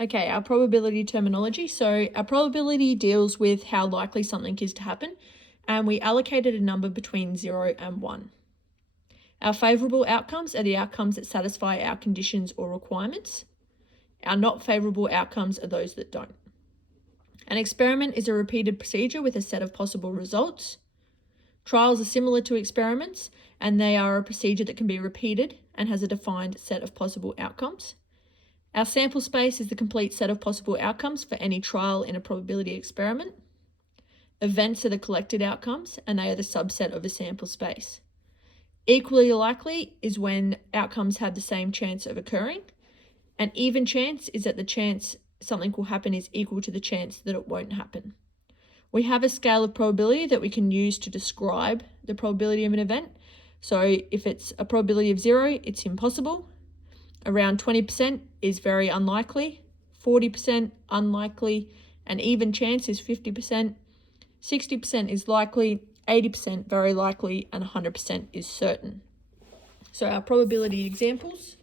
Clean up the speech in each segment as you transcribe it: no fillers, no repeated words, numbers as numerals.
Okay, our probability terminology. So our probability deals with how likely something is to happen, and we allocated a number between 0 and 1. Our favourable outcomes are the outcomes that satisfy our conditions or requirements. Our not favourable outcomes are those that don't. An experiment is a repeated procedure with a set of possible results. Trials are similar to experiments, and they are a procedure that can be repeated and has a defined set of possible outcomes. Our sample space is the complete set of possible outcomes for any trial in a probability experiment. Events are the collected outcomes, and they are the subset of a sample space. Equally likely is when outcomes have the same chance of occurring. An even chance is that the chance something will happen is equal to the chance that it won't happen. We have a scale of probability that we can use to describe the probability of an event. So if it's a probability of 0, it's impossible. Around 20% is very unlikely. 40% unlikely. An even chance is 50%. 60% is likely. 80% very likely. And 100% is certain. So our probability examples.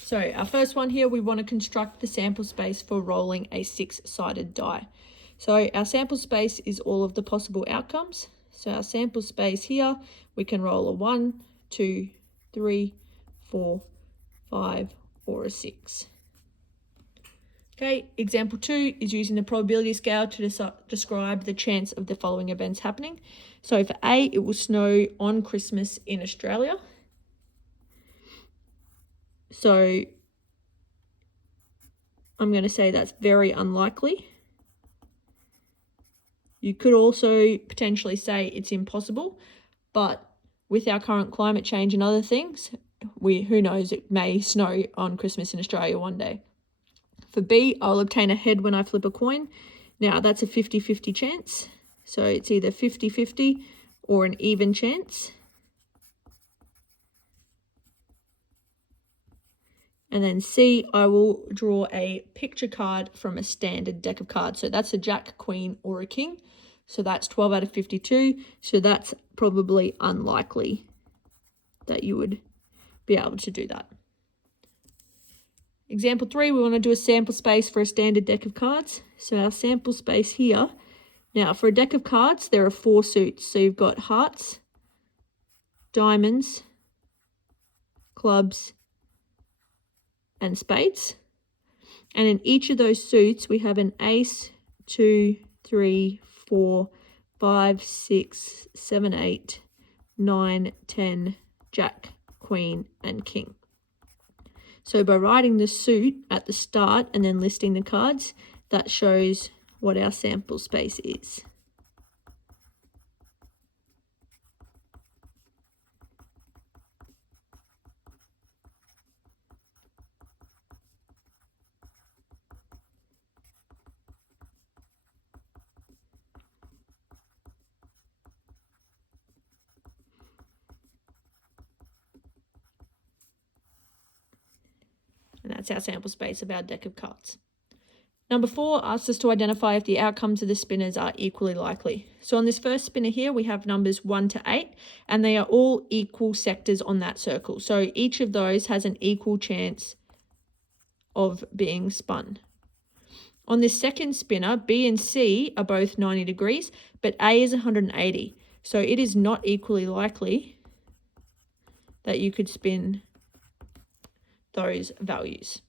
So our first one here, we want to construct the sample space for rolling a 6-sided die. So our sample space is all of the possible outcomes. So our sample space here, we can roll a 1, 2, 3, 4, 5, or a 6. Okay, example 2 is using the probability scale to describe the chance of the following events happening. So for A, it will snow on Christmas in Australia. So I'm going to say that's very unlikely. You could also potentially say it's impossible, but with our current climate change and other things, who knows, it may snow on Christmas in Australia one day. For B, I'll obtain a head when I flip a coin. Now that's a 50-50 chance. So it's either 50-50 or an even chance. And then C, I will draw a picture card from a standard deck of cards. So that's a jack, queen, or a king. So that's 12 out of 52. So that's probably unlikely that you would be able to do that. Example 3, we want to do a sample space for a standard deck of cards. So our sample space here. Now for a deck of cards, there are 4 suits. So you've got hearts, diamonds, clubs, and spades. And in each of those suits, we have an ace, 2, 3, 4, 5, 6, 7, 8, 9, 10, jack, queen, and king. So by writing the suit at the start and then listing the cards, that shows what our sample space is. And that's our sample space of our deck of cards. Number 4 asks us to identify if the outcomes of the spinners are equally likely. So on this first spinner here, we have numbers 1 to 8, and they are all equal sectors on that circle. So each of those has an equal chance of being spun. On this second spinner, B and C are both 90 degrees, but A is 180. So it is not equally likely that you could spin those values.